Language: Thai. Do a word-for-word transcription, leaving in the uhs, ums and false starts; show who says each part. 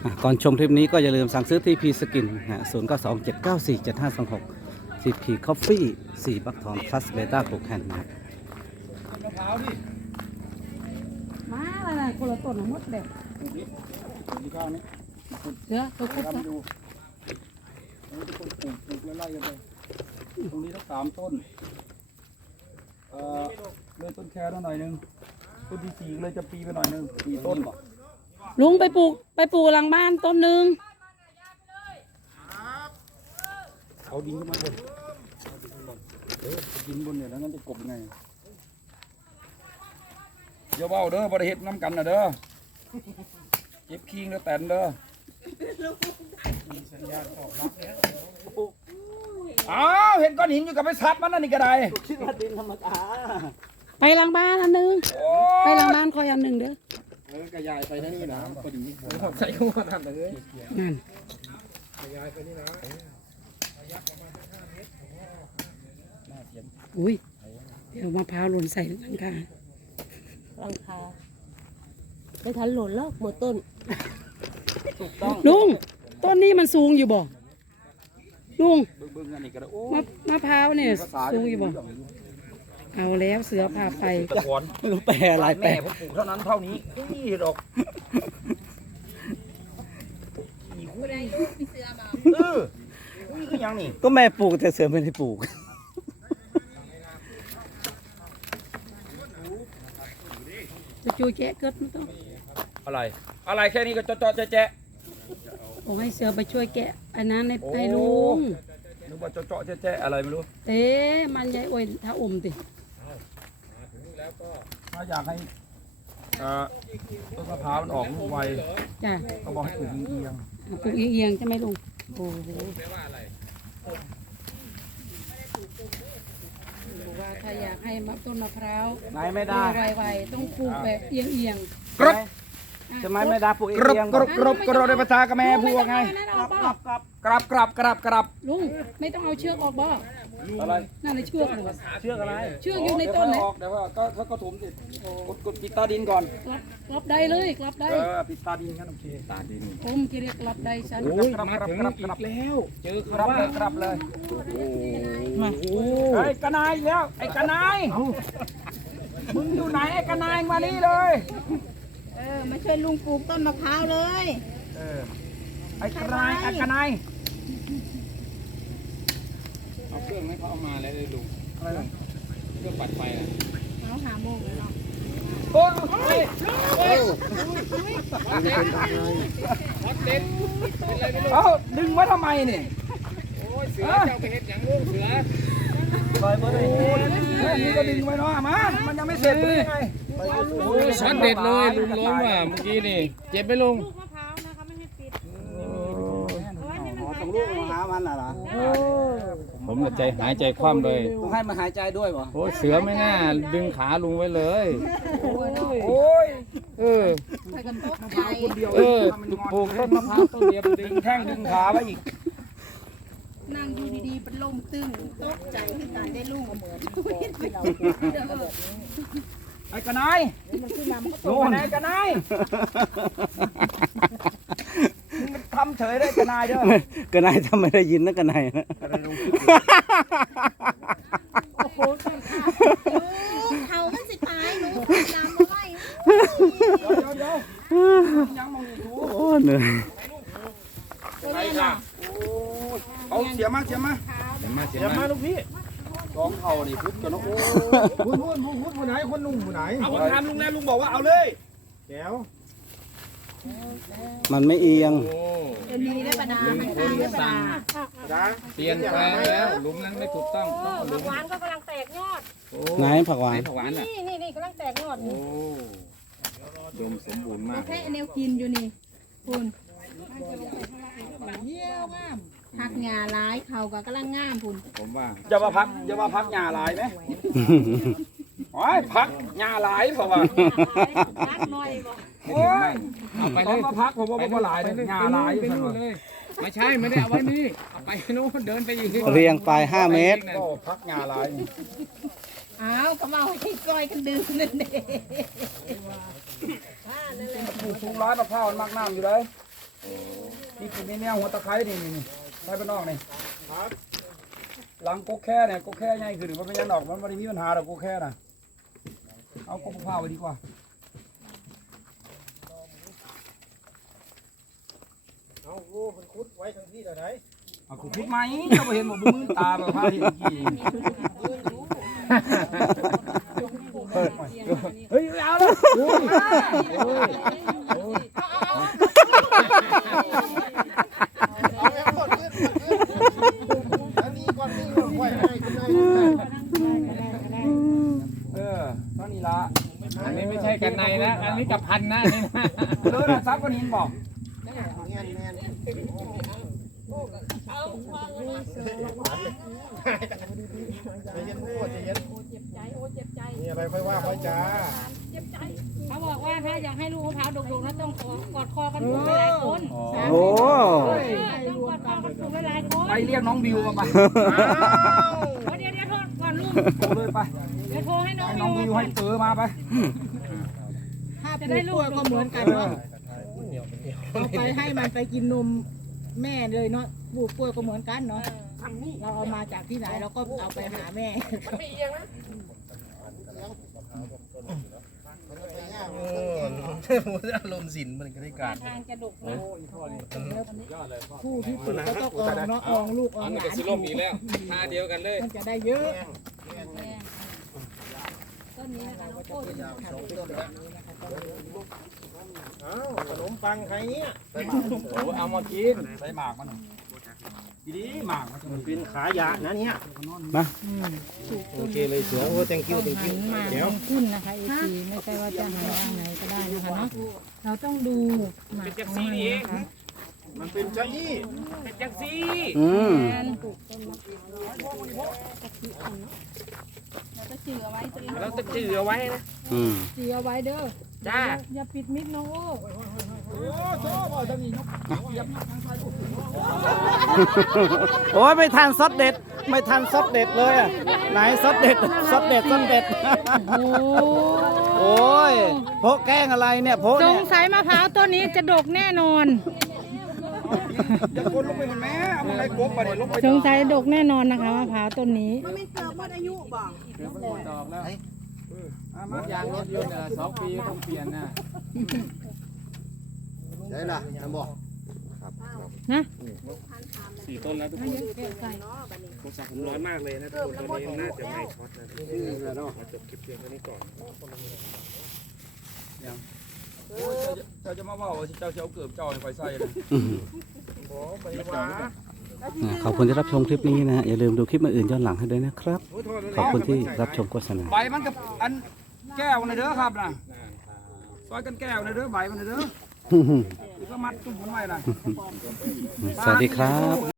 Speaker 1: อ่ะก่อนชมคลิปนี้ก็อย่าลืมสั่งซื้อทีพีสกินนะศูนย์เก้าสองเจ็ดเก้าสี่เจ็ดห้าสองหกทีพีคอฟฟี่สี่บักทองพลัสเบต้าโกแคนนะครับ
Speaker 2: มะพร้าวนี่
Speaker 3: มาแล้วนะคนละต้นหมดเลย
Speaker 2: ปลูกนี่ปลูกที่ข้างนี้
Speaker 3: เสือตัวคุด
Speaker 2: ทำ
Speaker 3: นะ
Speaker 2: ให้ดูอันนี้ทุกคนปลูกปลูกไล่ๆกันไปตรงนี้ทั้งสามต้นเอ่อเลยต้นแครหน่อยหนึงต้นที่สี่เลยจะปีไปหน่อยหนึงสี่ต้น
Speaker 3: ลุงไปปลูกไปปลูกหลังบ้านต้นหนึ่ง
Speaker 2: เอาดินขึ้นมาบนเอาดินขึ้นบนเออดินบนเนี่ยแล้วงั้นจะกบยังไงเดี๋ยวเบาเด้อบริเหตุน้ำกันนะเด้อเจ็บคิงแล้วแตนเด้ออ้าวเห็นก้อนหินอยู่กับไปซับมันนั่นนี่ก็ได้
Speaker 1: คิดว่าดินธรรมดา
Speaker 3: ไปหลังบ้านอันหนึ่ง
Speaker 2: โอ้
Speaker 3: ไปหลังบ้านคอยอันหนึ่งเด้อ
Speaker 2: เออกระยายไปนี่นะพอดีผมใส่ข้าวมันนั่นเลย
Speaker 3: นั่น
Speaker 2: กระยายไปนี่นะ
Speaker 3: อุ้ยเดี๋ยวมะพร้าวหล่นใส่หลังคา
Speaker 4: หลังคาไม่ทันหล่นแล้วหมดต้น
Speaker 2: ถูกต้อง
Speaker 3: ลุงต้นนี้มันสูงอยู่บ่ลุง
Speaker 2: เบิ่งๆอันนี้ก็ได้โอ้
Speaker 3: มะมะพร้าวเนี่ยสูงอยู่บ่เอาแล้วเสือพาไป
Speaker 2: ตะกอน
Speaker 1: ไม่รู้แปลอะไรแปล
Speaker 2: แม่ผมปลูกเท่านั้นเท่านี้นี่ดอกอีคู่ได้มีเสือมาเออนี่คือยังนี่
Speaker 1: ก็แม่ปลูกแต่เสือไม่ได้ปลูก
Speaker 3: ไปจูแจ๊ะเกิดไม่ต้อง
Speaker 2: อะไร อะไรแค่นี้ก็จอๆแจ๊ะ
Speaker 3: บอกให้เสือไปช่วยแกะอันนั้นให้
Speaker 2: โอ้
Speaker 3: ให้ลุง
Speaker 2: ๆนึกว่าจอๆแจ๊ะๆอะไรไม่รู้
Speaker 3: เต้มันยายอวยถ้าอมติ
Speaker 2: ถ้าอยากให้เอ่อต้นมะพร้าวมันออกลูกไว
Speaker 3: จ้ะ
Speaker 2: ก็บอกให้ปลูกเอียง
Speaker 3: ปลูกเอียงๆใช่ไหมลุงโอ้โหบอกว่าถ้าอยากให้มะต้นมะพร้าว
Speaker 1: ไหนไม่ได้
Speaker 3: ไวๆต้องปลูกแบบเอียง
Speaker 2: ๆกรบ
Speaker 3: ๆ
Speaker 1: จะไม่ไม่ได้ปลูกเอง
Speaker 2: กรบ
Speaker 1: เลี้ยง
Speaker 2: กรบกรบกรบในภาษากระแม่พูดว่าไง
Speaker 3: ไม่ต้องเอานั่นออกบ่
Speaker 2: กรับกรับกรับกรับ
Speaker 3: ลุงไม่ต้องเอาเชือกออกบ่
Speaker 2: อะไร
Speaker 3: นั่นเลยเชือกเลย
Speaker 1: เชือกอะไร
Speaker 3: เชือกอยู่ในต้น
Speaker 2: เล
Speaker 3: เลย ย
Speaker 2: ออกเดี๋ยวว่าก็ถ้าก็ถมสิกดกดปิดตาดินก่อน
Speaker 3: กลับกลับได้เลยกลับได้
Speaker 2: เออปิดตาดินกันโอเคตาดิน
Speaker 3: ผมจะเรียกกลับได้ฉัน
Speaker 2: โอ้ยมาถึงอีกแล้วเจอครับเลยครับเลยมาโอ้ไอ้กระนายอีกแล้วไอ้กระนายมึงอยู่ไหนไอ้กระนายมานี่เลย
Speaker 4: เออมาช่วยลุงปลูกต้นมะพร้าวเลย
Speaker 2: เออไอ้กระนายไอ้กระนายเอาเครื่องให้เขาเอามาแล้วเลยลุงอะไรนะเครื่องปัดไฟอ่ะ
Speaker 4: เอาหาโมงเลยเนาะ
Speaker 2: โอ้ยเอาดึงไว้ทำไมนี่เสือเจ้าไปเห็ดอย่างลูกเสือปล่อยไปเลยนี่ก็ดึงไว้เนาะมามันยังไม่เสร็จเลยไง
Speaker 5: โอ้ยช็อตเด็ดเลยลุงล้มว่ะเมื่อกี้นี่เจ็บไหมลุง
Speaker 4: มะพร้าวนะคะไม่ให้ปิด
Speaker 1: ส่งลูกมาหามันน่ะเหรอ
Speaker 5: ผมน่ะใจหายใจคว่ำเลย
Speaker 1: ต้องให้มันหายใจด้วยวะ
Speaker 5: โอ้ยเสือไม่น่าดึงขาลุงไว้เลย
Speaker 2: โอ้ย
Speaker 5: เออ
Speaker 4: ใส่กันตกใจ
Speaker 5: เออปลูกต้นมะพร้าวต้นเดียว
Speaker 2: ดึงแข้งดึงขาไว้อีก
Speaker 4: นั่งอยู่ดีๆเป็นลมตึงตกใจที่ตายได้ลูกเหมือน
Speaker 2: ไอ้กระนายโน่นไอ้กระนายทำเฉยได้กระนายเด้อ
Speaker 1: ก็นายทำไม่ได้ยินนะก็นายนะ
Speaker 4: เขามันสิตายหนูพยายามมาไล่
Speaker 2: เดี๋ยวเดี๋ยวยังมองอยู่
Speaker 1: โอ้เหนื่อย
Speaker 2: ไอ้ค่ะเอาเสียมาเสียมา
Speaker 5: เดี๋ยวมาเสีย
Speaker 2: เสียมา
Speaker 5: มา
Speaker 2: ลูกพี่สองเข่านี่พุทธกันนะโอ้
Speaker 6: พูดพูดพูดพูดผู้ไหนคนหนุ่มผู้ไหน
Speaker 2: เอาทำลุงแล้วลุงบอกว่าเอาเลย
Speaker 6: แก้ว
Speaker 1: มันไม่เอียง
Speaker 5: โอ้
Speaker 4: เป็นดีได้ปะดามันตายได้ปะดา
Speaker 6: จ้า
Speaker 5: เปลี่ยนแปลงแล้วหลุมนั้นไม่ถูกต้องต้องเอาหลุม
Speaker 4: หวานก็กำลังแตกยอด
Speaker 5: โอ้
Speaker 1: ไหนผักหวาน
Speaker 5: ไหนผักหวานอ่ะ
Speaker 4: นี่นี่นี่กำลังแตกยอด
Speaker 5: โอ้รวมสมบูรณ์มาก
Speaker 4: แค่แนวกินอยู่นี่คุณผักหญ้าหลายเขาก็กำลังงามคุณ
Speaker 5: ผมว่า
Speaker 2: อย่ามาพักอย่ามาพักหญ้าหลายไหมโอ้ยพักหญ้าหลายเพราะว่า
Speaker 4: รักหน่อยบ่
Speaker 2: โอ้ย
Speaker 5: เอาไป
Speaker 2: ต
Speaker 5: เล
Speaker 2: อน
Speaker 5: ย
Speaker 2: มาพักผมว่าบ่หลายเลยหญ้าหลาย
Speaker 5: ไปนู่นเลยไม่ใช่ไม่ได้เอาไว้นี่เอาไปนู่นเดินไปอีก
Speaker 1: เรียงไปห้าเมตร
Speaker 2: ก็พักหญ้าหลาย
Speaker 4: อ้าวก็มาให้ก้อยกันดื่มนั่นเอง
Speaker 2: ปลูกทุกร้านมะพร้าวมันมากน้ำอยู่เลยนี่คือนี่แนวหัวตะไคร้นี่นี่ไข่บ้านนอกนี่หลังกกแค่เนี่ยกกแค่ใหญ่คือมันเป็นยังดอกมันไม่ได้มีปัญหาหรอกกกแค่น่ะเอากกมะพร้าวไปดีกว่า
Speaker 6: เอาโอ้มันคุดไว้ทั้งที่เดี๋ยวไหน
Speaker 2: เอาคุณคิดไหมเราเห็นหมดมือตาแบบพาเห็นกี่เฮ้ยเอาแล้วโอ้ยโอ้ยโอ้ย
Speaker 6: เอาไปหมดขึ้นอันนี้ก่อนนี่ไว้ให้คุณนาย
Speaker 2: เออตอนนี้ละ
Speaker 5: อันนี้ไม่ใช่กันในนะอันนี้กับพันนะอันนี้นะ
Speaker 2: เลิศซับวันนี้บอก
Speaker 6: เงี้ยเงี้ยใจเย็นโอ้ใจเย็นมีอะไรค่อยว่าค่อยจ้า
Speaker 3: เขาบอกว่าถ้าอยากให้ลูกมะพร้าวดกๆนะต้องกอดคอกันปลูกหลายๆคน
Speaker 1: โอ้
Speaker 3: ต้องกอดคอกันปลูกหลายๆคน
Speaker 2: ไปเรียกน้องบิวมาไป
Speaker 3: เดี๋ยวเดี๋ยวโทษก่อนลูก
Speaker 2: โทรเลยไป
Speaker 3: เดี๋ยวโทรให้น้อง
Speaker 2: ให้น้องบิวให้เต๋อมาไป
Speaker 4: ถ้าปลูกกล้วยก็เหมือนกันเนาะเอาไปให้มันไปกินนมแม่เลยเนาะปลูกกล้วยก็เหมือนกันเนาะเราเอามาจากที่ไหนเราก็เอาไปหาแม่
Speaker 6: อารมณ์สินมันก็ได้การ
Speaker 3: ทางจะดกเลย
Speaker 4: ผู้ที่ปลูกก็ต้องอองเนาะอองลูกออ
Speaker 5: อั
Speaker 4: ง
Speaker 5: น
Speaker 4: ห
Speaker 5: นี้
Speaker 4: ลา
Speaker 5: ก็
Speaker 4: น
Speaker 5: สิล่มอีกแล้วท่าเดียวกันเลย
Speaker 4: มันจะได้เยอะ
Speaker 3: ต้นนี้นะคะน้องโคตร
Speaker 6: อ้าวขนมปังใครเนี่ย
Speaker 5: โอ้เอามากิน
Speaker 2: ใส่หมากมันดีๆหมากมัน
Speaker 6: มันเป็นขายะนะเนี่ย
Speaker 1: มา
Speaker 6: โอเคเลยเสือโอ้ thank you thank you
Speaker 3: มา
Speaker 6: เดี๋ยว
Speaker 3: ขึ้นนะคะเอซีไม่ใช่ว่าจะหันทางไหนก็ได้นะคะเนาะเราต้องดูหมากของมันนะคะ
Speaker 6: มันเป็นจ้ายี่
Speaker 5: เป็นจังซี่
Speaker 1: อืม
Speaker 4: เราจะจือเอาไว้ตัวเอง
Speaker 5: เราจะจือเอาไว้นะ
Speaker 1: อืม
Speaker 3: จีเอาไว้เด้อ
Speaker 5: จ้า
Speaker 3: อย่าปิดมิดน้องโอ้
Speaker 1: โอ้ยไม่ทันซอสเด็ด ไม่ทันซอสเด็ดเลยอะไหนซอสเด็ดซอสเด็ดซอสเด็ด
Speaker 3: โห
Speaker 1: โอ้ยโพะแกล้งอะไรเนี่ยโพะ
Speaker 3: ส
Speaker 1: เนี่
Speaker 3: ง
Speaker 1: ย
Speaker 3: สัยมะพร้าวต้นนี้จะดกแน่นอน
Speaker 2: จะกดลงไปมันแม่เอาอะไรกบไปเนี่ยลงไป
Speaker 3: สงสัยดกแน่นอนนะคะมะพร้าวต้นนี้
Speaker 4: มันไม่เกิดหมดอายุบอก
Speaker 5: เดี๋ยวมันหมดดอกแล้ว
Speaker 2: มาย
Speaker 5: างรถยนต์อ่ะสองปีก็ต้องเปลี่ยนนะ
Speaker 6: ได้ละนะบอก
Speaker 3: นะ
Speaker 5: สี่ต้นแล้วทุกคนโทรศัพท์ผมร้อนมากเลยนะทุกคนตอนนี้น่าจะไม่ช็อตนะมาจบคลิปเพียงแค่นี้ก่อน
Speaker 2: เจ้าจะมาว่าว่าเจ้าเจ้าเกือบเจ้าไฟใส่เลย
Speaker 1: อืมอ่ะขอบคุณที่รับชมคลิปนี้นะฮะอย่าลืมดูคลิปอื่นย้อนหลังให้ด้วยนะครับ ขอบคุณที่รับชมโฆษณา
Speaker 2: ใบมันกับอันแก้วนะเด้อครับนะซอยกันแก้วนะเด้อใบมันนะเด้อคือก็มัดจุ่มมันไว้นะ
Speaker 1: สวัสดีครับ